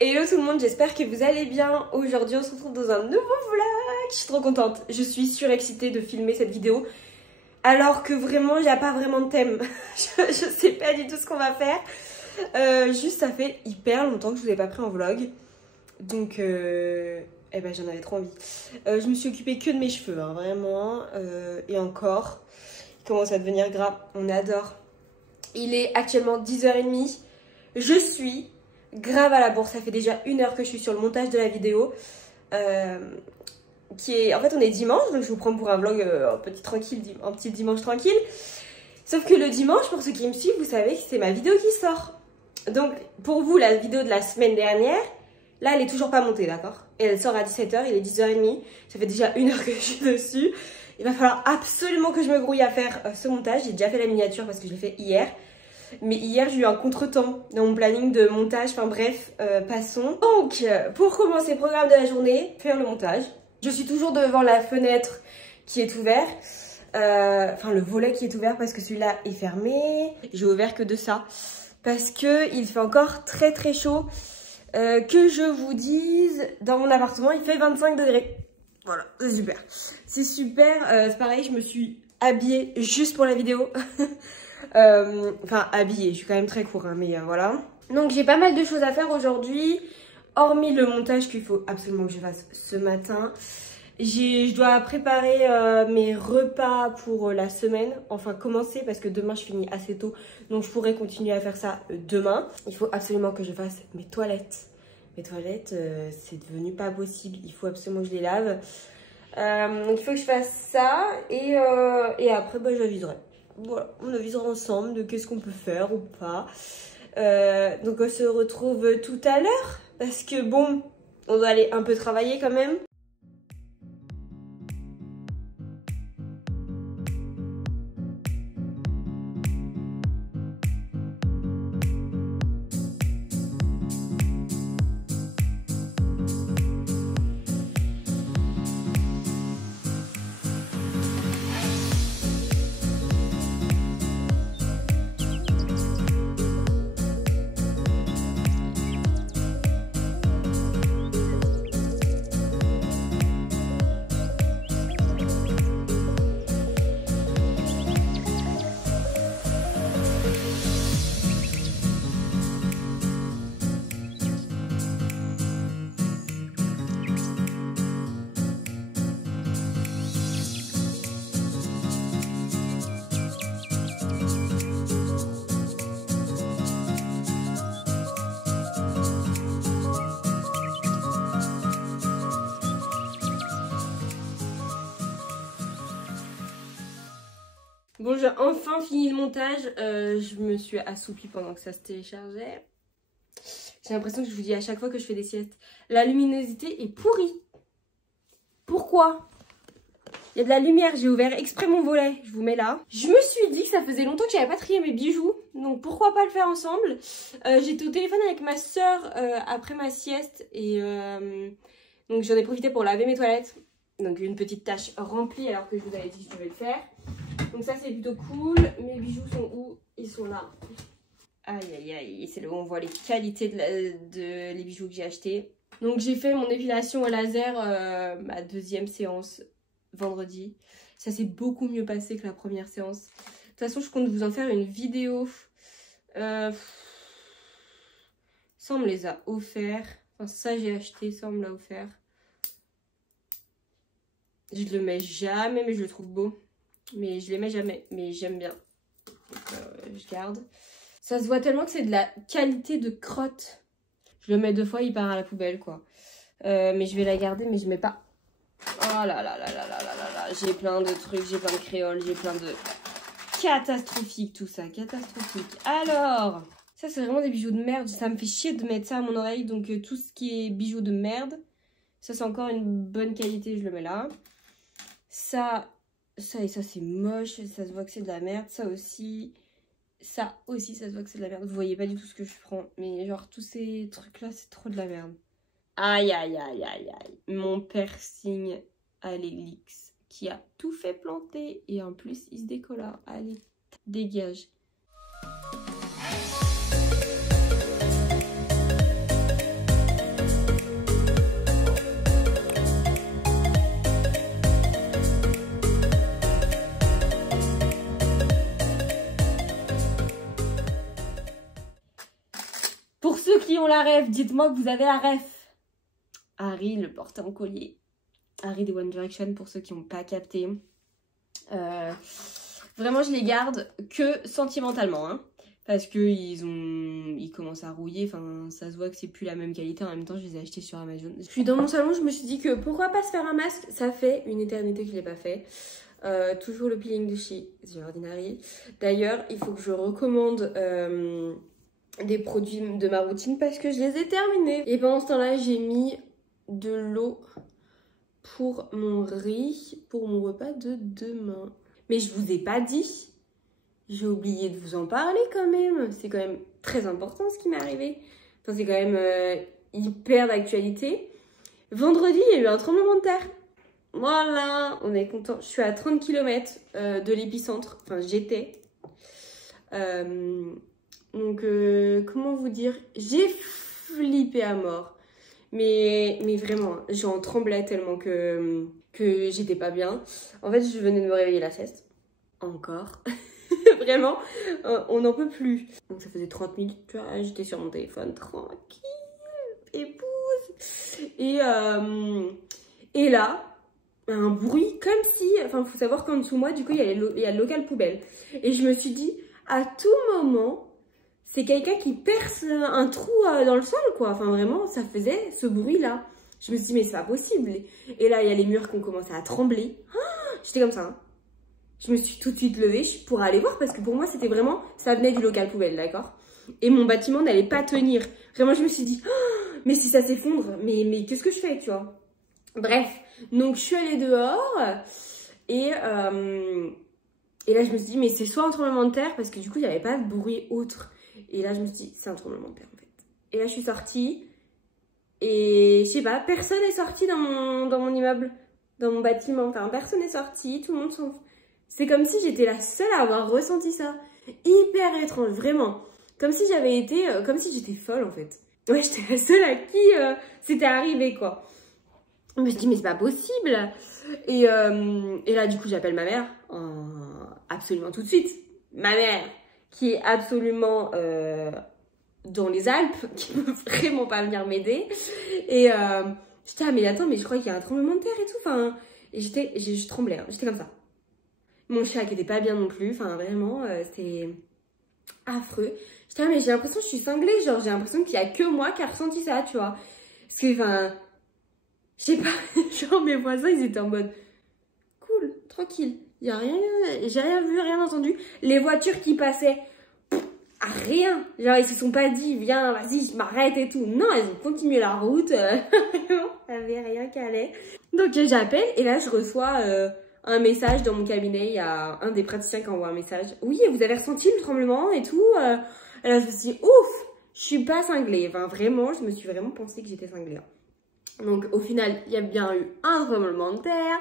Hello tout le monde, j'espère que vous allez bien. Aujourd'hui on se retrouve dans un nouveau vlog. Je suis trop contente, je suis surexcitée de filmer cette vidéo. Alors que vraiment il n'y a pas vraiment de thème. je sais pas du tout ce qu'on va faire. Juste ça fait hyper longtemps que je vous ai pas pris en vlog. Donc eh ben, j'en avais trop envie. Je me suis occupée que de mes cheveux, hein, vraiment. Et encore, il commence à devenir gras, on adore. Il est actuellement 10h30. Je suis grave à la bourre, ça fait déjà 1 heure que je suis sur le montage de la vidéo. En fait on est dimanche, donc je vous prends pour un vlog un petit dimanche tranquille. Sauf que le dimanche, pour ceux qui me suivent, vous savez que c'est ma vidéo qui sort. Donc pour vous, la vidéo de la semaine dernière, là elle est toujours pas montée, d'accord? Et elle sort à 17h, il est 10h30, ça fait déjà 1 heure que je suis dessus. Il va falloir absolument que je me grouille à faire ce montage. J'ai déjà fait la miniature parce que je l'ai fait hier. Mais hier, j'ai eu un contretemps dans mon planning de montage. Enfin bref, passons. Donc, pour commencer, programme de la journée, faire le montage. Je suis toujours devant la fenêtre qui est ouverte. Enfin, le volet qui est ouvert parce que celui-là est fermé. J'ai ouvert que de ça. Parce que il fait encore très très chaud. Que je vous dise, dans mon appartement, il fait 25 degrés. Voilà, c'est super. C'est super. C'est pareil, je me suis habillée juste pour la vidéo. Enfin, habillée, je suis quand même très court, hein, mais voilà. Donc, j'ai pas mal de choses à faire aujourd'hui. Hormis le montage qu'il faut absolument que je fasse ce matin. Je dois préparer mes repas pour la semaine. Enfin, commencer parce que demain, je finis assez tôt. Donc, je pourrais continuer à faire ça demain. Il faut absolument que je fasse mes toilettes. Mes toilettes, c'est devenu pas possible. Il faut absolument que je les lave. Donc, il faut que je fasse ça. Et après, bah, j'aviserai. Voilà, on avisera ensemble de qu'est-ce qu'on peut faire ou pas. Donc, on se retrouve tout à l'heure. Parce que bon, on doit aller un peu travailler quand même. Bon, j'ai enfin fini le montage. Je me suis assoupie pendant que ça se téléchargeait. J'ai l'impression que je vous dis à chaque fois que je fais des siestes. La luminosité est pourrie. Pourquoi? Il y a de la lumière. J'ai ouvert exprès mon volet. Je vous mets là. Je me suis dit que ça faisait longtemps que j'avais pas trié mes bijoux. Donc pourquoi pas le faire ensemble? J'étais au téléphone avec ma soeur après ma sieste. Et donc j'en ai profité pour laver mes toilettes. Donc une petite tâche remplie alors que je vous avais dit que je devais le faire. Donc ça c'est plutôt cool. Mes bijoux sont où? Ils sont là. Aïe aïe aïe, c'est là où on voit les qualités les bijoux que j'ai achetés. Donc j'ai fait mon épilation au laser, ma 2e séance vendredi. Ça s'est beaucoup mieux passé que la première séance. De toute façon je compte vous en faire une vidéo. Ça on me les a offerts. Enfin ça j'ai acheté, ça on me l'a offert. Je le mets jamais mais je le trouve beau. Mais je les mets jamais, mais j'aime bien. Donc, je garde. Ça se voit tellement que c'est de la qualité de crotte. Je le mets 2 fois, il part à la poubelle, quoi. Mais je vais la garder, mais je mets pas. Oh là là là là là là là là. J'ai plein de trucs, j'ai plein de créoles, j'ai plein de... Catastrophique tout ça, catastrophique. Alors, ça c'est vraiment des bijoux de merde. Ça me fait chier de mettre ça à mon oreille. Donc tout ce qui est bijoux de merde, ça c'est encore une bonne qualité, je le mets là. Ça et ça c'est moche, ça se voit que c'est de la merde. Ça aussi ça se voit que c'est de la merde. Vous voyez pas du tout ce que je prends, mais genre tous ces trucs là c'est trop de la merde. Aïe aïe aïe aïe aïe. Mon piercing à l'hélix qui a tout fait planter et en plus il se décolore. Allez, dégage. qui ont la ref, dites-moi que vous avez la ref. Harry, le portait en collier. Harry de One Direction, pour ceux qui n'ont pas capté. Vraiment, je les garde que sentimentalement, hein, parce que ils commencent à rouiller. Enfin, ça se voit que c'est plus la même qualité. En même temps, je les ai achetés sur Amazon. Puis dans mon salon, je me suis dit que pourquoi pas se faire un masque. Ça fait une éternité que je l'ai pas fait. Toujours le peeling de chez The Ordinary. D'ailleurs, il faut que je recommande des produits de ma routine parce que je les ai terminés. Et pendant ce temps-là, j'ai mis de l'eau pour mon riz, pour mon repas de demain. Mais je vous ai pas dit, j'ai oublié de vous en parler quand même. C'est quand même très important ce qui m'est arrivé. Enfin, c'est quand même hyper d'actualité. Vendredi, il y a eu un tremblement de terre. Voilà, on est content. Je suis à 30 km de l'épicentre. Enfin, j'étais. Donc, comment vous dire? J'ai flippé à mort. Mais vraiment, j'en tremblais tellement que j'étais pas bien. En fait, je venais de me réveiller la sieste. Encore. Vraiment, on n'en peut plus. Donc ça faisait 30 minutes, tu vois, j'étais sur mon téléphone, tranquille, épouse. Et là, un bruit comme si... Enfin, il faut savoir qu'en dessous de moi, du coup, il y a le local poubelle. Et je me suis dit, à tout moment... C'est quelqu'un qui perce un trou dans le sol, quoi. Enfin, vraiment, ça faisait ce bruit-là. Je me suis dit, mais c'est pas possible. Et là, il y a les murs qui ont commencé à trembler. Oh, j'étais comme ça. Hein. Je me suis tout de suite levée pour aller voir parce que pour moi, c'était vraiment... Ça venait du local poubelle, d'accord? Et mon bâtiment n'allait pas tenir. Vraiment, je me suis dit, oh, mais si ça s'effondre, mais qu'est-ce que je fais, tu vois? Bref, donc je suis allée dehors et là, je me suis dit, mais c'est soit un tremblement de terre parce que du coup, il n'y avait pas de bruit autre. Et là, je me suis dit, c'est un tremblement de terre, en fait. Et là, je suis sortie. Et je sais pas, personne n'est sorti dans mon immeuble, dans mon bâtiment. Enfin, personne n'est sorti, tout le monde s'en fout. C'est comme si j'étais la seule à avoir ressenti ça. Hyper étrange, vraiment. Comme si j'avais été... comme si j'étais folle, en fait. Ouais, j'étais la seule à qui c'était arrivé, quoi. Je me suis dit, mais c'est pas possible. Et là, du coup, j'appelle ma mère. Absolument tout de suite. Ma mère... qui est absolument dans les Alpes, qui peut vraiment pas venir m'aider. Et j'étais, ah mais attends, mais je crois qu'il y a un tremblement de terre et tout. Enfin, et je tremblais, hein, j'étais comme ça. Mon chat qui était pas bien non plus, enfin vraiment, c'était affreux. J'étais, ah mais j'ai l'impression que je suis cinglée, genre j'ai l'impression qu'il y a que moi qui a ressenti ça, tu vois. Parce que, enfin, je sais pas, genre mes voisins, ils étaient en mode, cool, tranquille. Il y a rien, j'ai rien vu, rien entendu. Les voitures qui passaient, rien. Genre, ils se sont pas dit, viens, vas-y, je m'arrête et tout. Non, elles ont continué la route. Vraiment, il n'y avait rien qui allait. Donc, j'appelle et là, je reçois un message dans mon cabinet. Il y a un des praticiens qui envoie un message. Oui, vous avez ressenti le tremblement et tout. Et là, je me suis dit, ouf, je suis pas cinglée. Enfin, vraiment, je me suis vraiment pensé que j'étais cinglée. Donc, au final, il y a bien eu un tremblement de terre.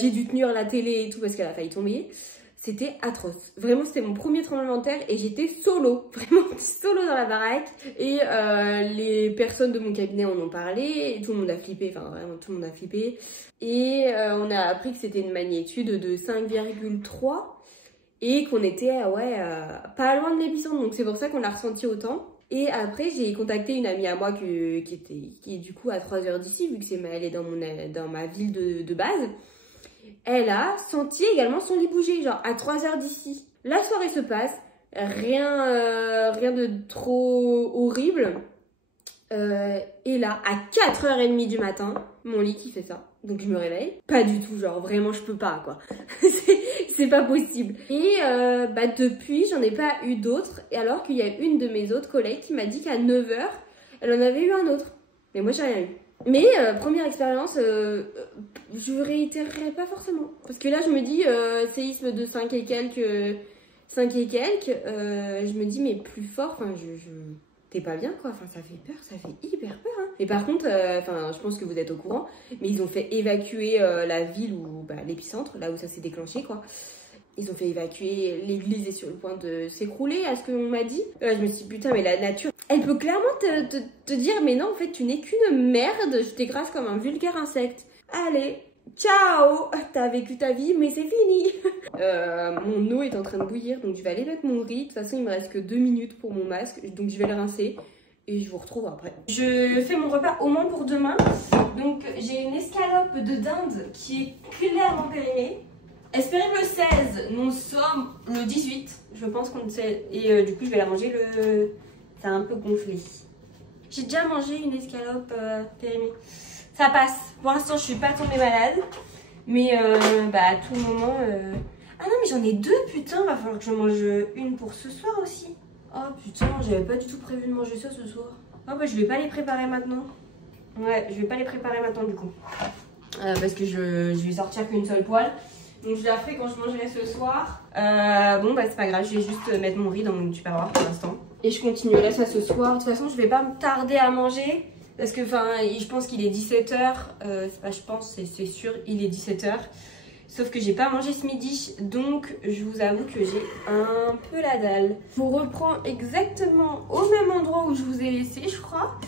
J'ai dû tenir la télé et tout parce qu'elle a failli tomber. C'était atroce. Vraiment, c'était mon premier tremblement de terre et j'étais solo. Vraiment solo dans la baraque. Et les personnes de mon cabinet en ont parlé. Et tout le monde a flippé. Enfin, vraiment, tout le monde a flippé. Et on a appris que c'était une magnitude de 5,3. Et qu'on était, pas loin de l'épicentre. Donc, c'est pour ça qu'on l'a ressenti autant. Et après, j'ai contacté une amie à moi qui est du coup à 3 heures d'ici, vu que elle est dans ma ville de base. Elle a senti également son lit bouger, genre à 3 heures d'ici. La soirée se passe, rien de trop horrible. Et là, à 4h30 du matin, mon lit qui fait ça. Donc je me réveille. Pas du tout, genre vraiment je peux pas quoi. C'est pas possible. Et depuis, j'en ai pas eu d'autres. Et alors qu'il y a une de mes autres collègues qui m'a dit qu'à 9h, elle en avait eu un autre. Mais moi j'ai rien eu. Mais première expérience, je réitérerai pas forcément. Parce que là je me dis, séisme de 5 et quelques, je me dis mais plus fort, enfin t'es pas bien quoi, enfin ça fait peur, ça fait hyper peur. Hein. Mais par contre, je pense que vous êtes au courant, mais ils ont fait évacuer la ville où l'épicentre, là où ça s'est déclenché quoi. Ils ont fait évacuer, l'église est sur le point de s'écrouler, à ce qu'on m'a dit. Je me suis dit, putain, mais la nature, elle peut clairement te dire, mais non, en fait, tu n'es qu'une merde, je t'écrase comme un vulgaire insecte. Allez, ciao, t'as vécu ta vie, mais c'est fini. Mon eau est en train de bouillir, donc je vais aller mettre mon riz. De toute façon, il me reste que 2 minutes pour mon masque, donc je vais le rincer. et je vous retrouve après. Je fais mon repas au moins pour demain. Donc j'ai une escalope de dinde qui est clairement périmée. Espérez le 16, nous sommes le 18, je pense qu'on sait. Et du coup je vais la manger le... Ça a un peu gonflé. J'ai déjà mangé une escalope périmée. Ça passe. Pour l'instant je suis pas tombée malade. Mais à tout moment... Ah non mais j'en ai deux, putain, va falloir que je mange une pour ce soir aussi. Oh putain, j'avais pas du tout prévu de manger ça ce soir. Oh bah je vais pas les préparer maintenant. Ouais, je vais pas les préparer maintenant du coup. Parce que je vais sortir qu'une seule poêle. Donc je la ferai quand je mangerai ce soir. Bon bah c'est pas grave, je vais juste mettre mon riz dans mon tupperware pour l'instant. Et je continuerai ça ce soir. De toute façon je vais pas me tarder à manger. Parce que je pense qu'il est 17h. C'est pas je pense, c'est sûr, il est 17h. Sauf que j'ai pas mangé ce midi, donc je vous avoue que j'ai un peu la dalle. Je vous reprends exactement au même endroit où je vous ai laissé, je crois,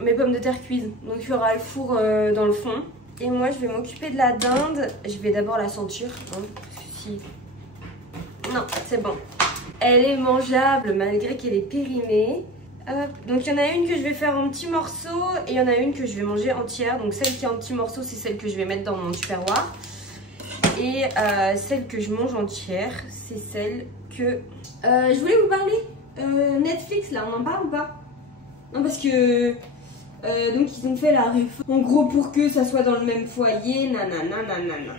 mes pommes de terre cuises. Donc il y aura le four dans le fond. Et moi je vais m'occuper de la dinde. Je vais d'abord la sentir. Non, c'est bon. Elle est mangeable malgré qu'elle est périmée. Hop. Donc il y en a une que je vais faire en petits morceaux et il y en a une que je vais manger entière. Donc celle qui est en petits morceaux, c'est celle que je vais mettre dans mon tupperware. Et celle que je mange entière, c'est celle que... je voulais vous parler, Netflix là, on en parle ou pas? Non parce que... donc ils ont fait la réforme, en gros pour que ça soit dans le même foyer, nanana.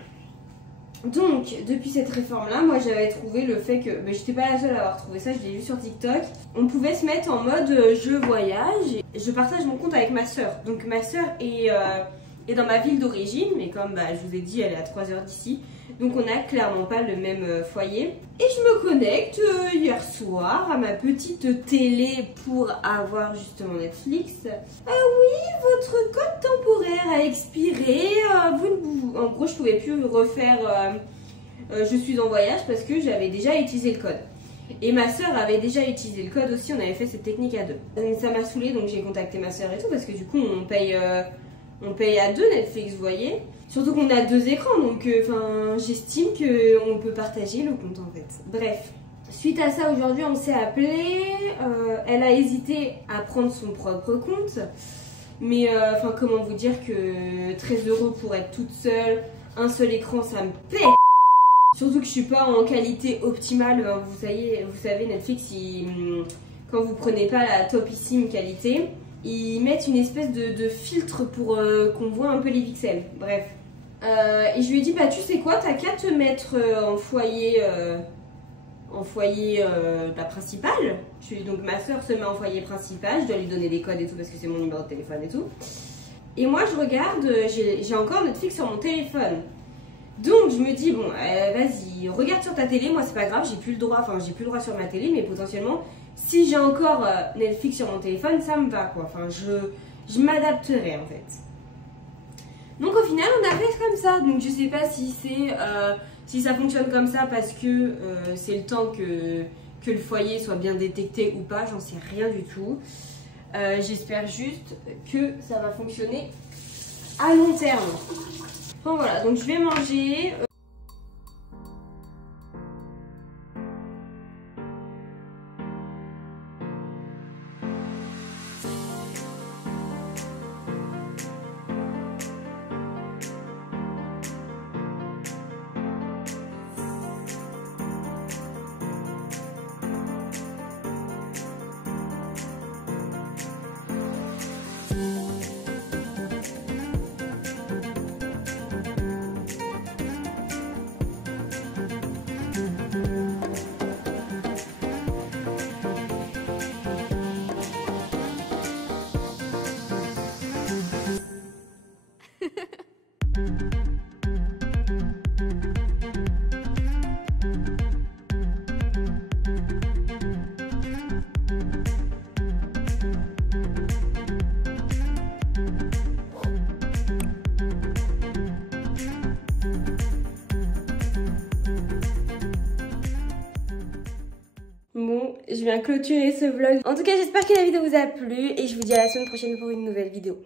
Donc depuis cette réforme là, moi j'avais trouvé le fait que... j'étais pas la seule à avoir trouvé ça, je l'ai vu sur TikTok. On pouvait se mettre en mode je voyage, et je partage mon compte avec ma soeur. Donc ma soeur est dans ma ville d'origine, mais comme je vous ai dit, elle est à 3 heures d'ici. Donc on n'a clairement pas le même foyer. Et je me connecte hier soir à ma petite télé pour avoir justement Netflix. Ah oui, votre code temporaire a expiré. En gros, je pouvais plus refaire je suis en voyage parce que j'avais déjà utilisé le code. Et ma soeur avait déjà utilisé le code aussi, on avait fait cette technique à deux. Donc ça m'a saoulée, donc j'ai contacté ma soeur et tout parce que du coup on paye à deux Netflix, vous voyez. Surtout qu'on a deux écrans, donc j'estime qu'on peut partager le compte en fait. Bref, suite à ça, aujourd'hui on s'est appelé. Elle a hésité à prendre son propre compte. Mais comment vous dire que 13 € pour être toute seule, un seul écran, ça me paie. Surtout que je suis pas en qualité optimale. Vous savez Netflix, quand vous prenez pas la topissime qualité, ils mettent une espèce de filtre pour qu'on voit un peu les pixels. Bref. Et je lui ai dit, tu sais quoi, t'as qu'à te mettre en foyer la principale. Donc ma soeur se met en foyer principal, je dois lui donner des codes et tout parce que c'est mon numéro de téléphone et tout. Et moi je regarde, j'ai encore Netflix sur mon téléphone. Donc je me dis, bon, vas-y, regarde sur ta télé, moi c'est pas grave, j'ai plus le droit sur ma télé, mais potentiellement, si j'ai encore Netflix sur mon téléphone, ça me va quoi. Je m'adapterai en fait. Donc au final on a fait comme ça. Donc je sais pas si ça fonctionne comme ça parce que c'est le temps que le foyer soit bien détecté ou pas, j'en sais rien du tout. J'espère juste que ça va fonctionner à long terme. Bon voilà, donc je vais manger. Bon, je viens clôturer ce vlog. En tout cas, j'espère que la vidéo vous a plu et je vous dis à la semaine prochaine pour une nouvelle vidéo.